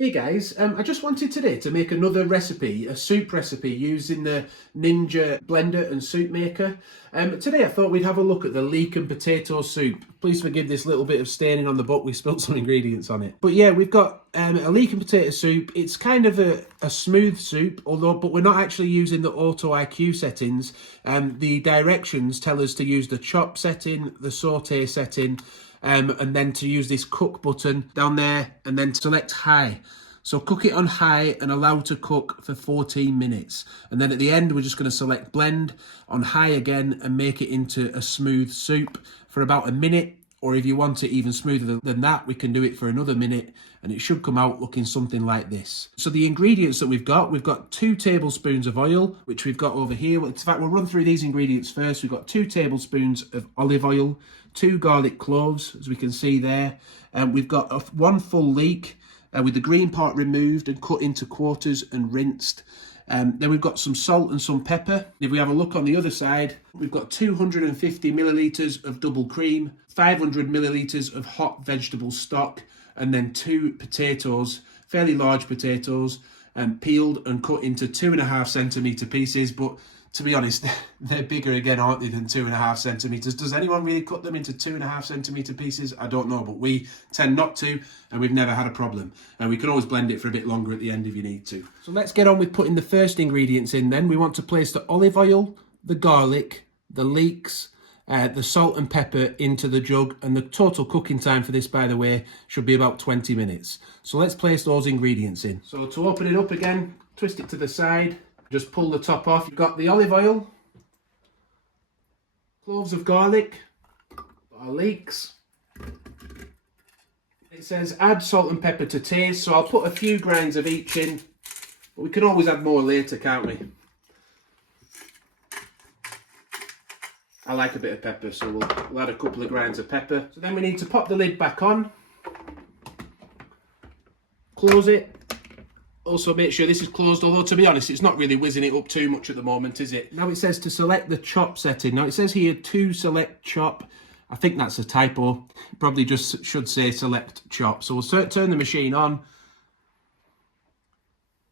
Hey guys, I just wanted today to make another recipe, a soup recipe using the Ninja blender and soup maker. Today I thought we'd have a look at the leek and potato soup. Please forgive this little bit of staining on the book, we spilled some ingredients on it. But yeah, we've got a leek and potato soup. It's kind of a smooth soup, but we're not actually using the auto IQ settings. The directions tell us to use the chop setting, the saute setting, and then to use this cook button down there and then select high. So cook it on high and allow to cook for 14 minutes. And then at the end, we're just going to select blend on high again and make it into a smooth soup for about a minute. Or if you want it even smoother than that, we can do it for another minute and it should come out looking something like this. So the ingredients that we've got 2 tablespoons of oil, which we've got over here. In fact, we'll run through these ingredients first. We've got 2 tablespoons of olive oil, 2 garlic cloves, as we can see there. We've got 1 full leek with the green part removed and cut into quarters and rinsed. Then we've got some salt and some pepper. If we have a look on the other side, we've got 250 millilitres of double cream, 500 millilitres of hot vegetable stock, and then 2 potatoes, fairly large potatoes, peeled and cut into 2.5 centimetre pieces. But to be honest, they're bigger again, aren't they, than 2.5 centimetres. Does anyone really cut them into 2.5 centimetre pieces? I don't know, but we tend not to, and we've never had a problem. And we can always blend it for a bit longer at the end if you need to. So let's get on with putting the first ingredients in then. We want to place the olive oil, the garlic, the leeks, the salt and pepper into the jug, and the total cooking time for this, by the way, should be about 20 minutes. So let's place those ingredients in. So to open it up again, twist it to the side. Just pull the top off. You've got the olive oil, cloves of garlic, our leeks. It says add salt and pepper to taste, so I'll put a few grains of each in, but we can always add more later, can't we? I like a bit of pepper, so we'll add a couple of grains of pepper. So then we need to pop the lid back on, close it. Also make sure this is closed, although to be honest, it's not really whizzing it up too much at the moment, is it? Now it says to select the chop setting. Now it says here to select chop. I think that's a typo. Probably just should say select chop. So we'll turn the machine on,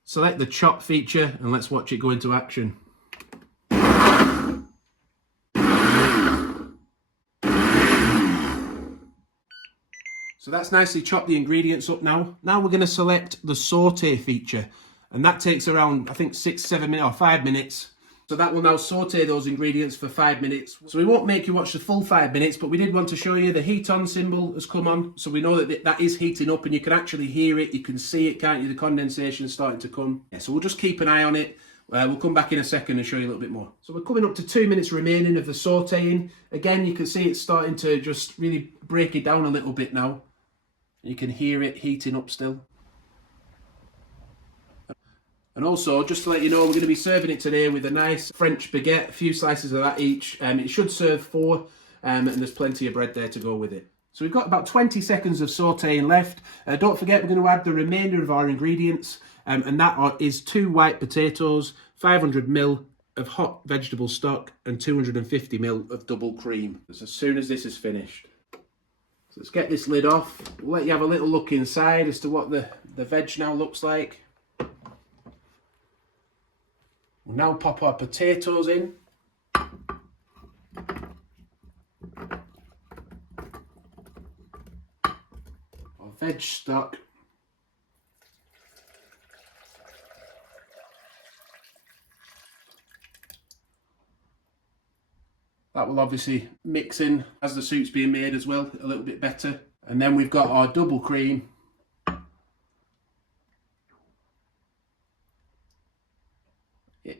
select the chop feature, and let's watch it go into action. So that's nicely chopped the ingredients up now. Now we're going to select the saute feature, and that takes around, I think, 6-7 minutes or 5 minutes. So that will now saute those ingredients for 5 minutes. So we won't make you watch the full 5 minutes, but we did want to show you the heat on symbol has come on. So we know that that is heating up, and you can actually hear it. You can see it, can't you? The condensation starting to come. Yeah, so we'll just keep an eye on it. We'll come back in a second and show you a little bit more. So we're coming up to 2 minutes remaining of the sauteing. Again, you can see it's starting to just really break it down a little bit now. You can hear it heating up still. And also, just to let you know, we're going to be serving it today with a nice French baguette, a few slices of that each. It should serve 4, and there's plenty of bread there to go with it. So we've got about 20 seconds of sauteing left. Don't forget, we're going to add the remainder of our ingredients, and that is 2 white potatoes, 500 ml of hot vegetable stock, and 250 ml of double cream. Just as soon as this is finished. So let's get this lid off. We'll let you have a little look inside as to what the veg now looks like. We'll now pop our potatoes in. Our veg stock. That will obviously mix in as the soup's being made as well, a little bit better. And then we've got our double cream.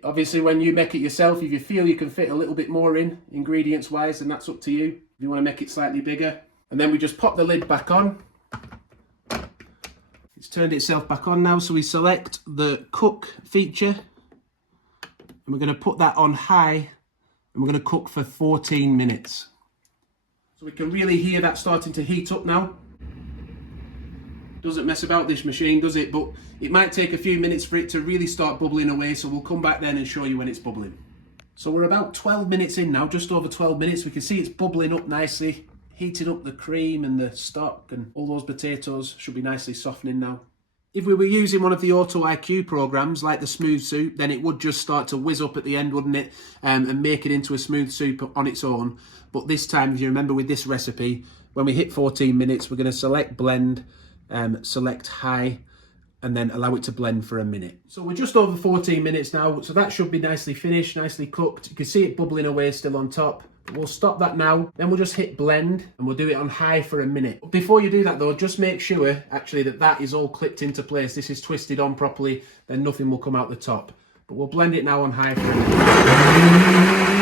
Obviously, when you make it yourself, if you feel you can fit a little bit more in, ingredients-wise, then that's up to you. If you want to make it slightly bigger. And then we just pop the lid back on. It's turned itself back on now, so we select the cook feature. And we're going to put that on high. And we're going to cook for 14 minutes. So we can really hear that starting to heat up now. Doesn't mess about this machine, does it? But it might take a few minutes for it to really start bubbling away, so we'll come back then and show you when it's bubbling. So we're about 12 minutes in now, just over 12 minutes. We can see it's bubbling up nicely. heating up the cream and the stock, and all those potatoes should be nicely softening now. If we were using one of the Auto IQ programs like the smooth soup, then it would just start to whiz up at the end, wouldn't it? And make it into a smooth soup on its own. But this time, if you remember with this recipe, when we hit 14 minutes, we're going to select blend, select high, and then allow it to blend for a minute. So we're just over 14 minutes now, so that should be nicely finished, nicely cooked. You can see it bubbling away still on top. But we'll stop that now, then we'll just hit blend, and we'll do it on high for a minute. Before you do that though, just make sure actually that is all clipped into place. This is twisted on properly, then nothing will come out the top. But we'll blend it now on high for a minute.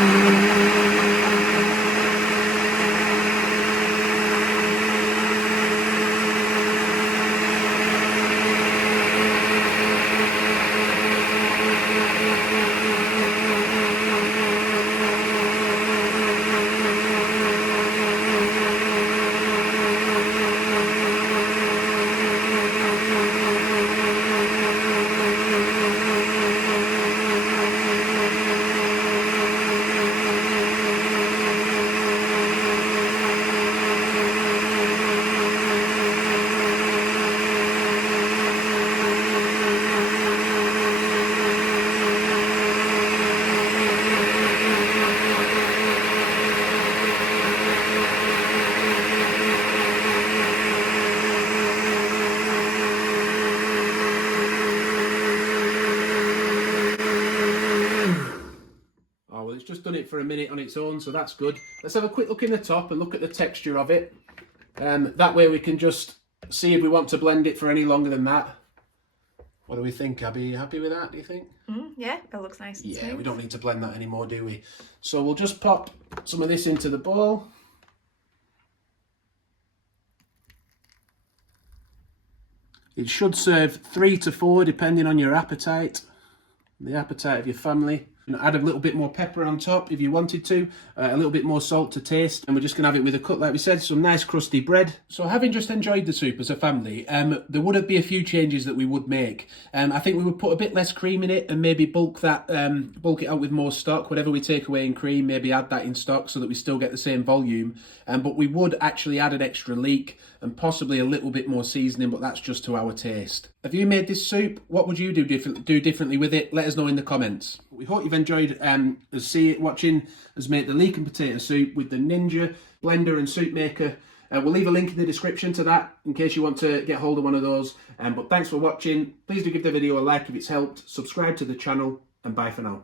It's just done it for a minute on its own, so that's good. Let's have a quick look in the top and look at the texture of it. That way we can just see if we want to blend it for any longer than that. What do we think, Abby? Are you happy with that, do you think? Yeah, it looks nice and smooth. We don't need to blend that anymore, do we? So we'll just pop some of this into the bowl. It should serve 3 to 4 depending on your appetite, the appetite of your family. Add a little bit more pepper on top if you wanted to, a little bit more salt to taste, and we're just going to have it with a cut, like we said, some nice crusty bread. So having just enjoyed the soup as a family, there would be a few changes that we would make. I think we would put a bit less cream in it and maybe bulk it out with more stock. Whatever we take away in cream, maybe add that in stock so that we still get the same volume. But we would actually add an extra leek and possibly a little bit more seasoning, but that's just to our taste. Have you made this soup? What would you do differently with it? Let us know in the comments. We hope you've enjoyed watching us make the leek and potato soup with the Ninja blender and soup maker. We'll leave a link in the description to that in case you want to get hold of one of those. But thanks for watching. Please do give the video a like if it's helped. Subscribe to the channel, and bye for now.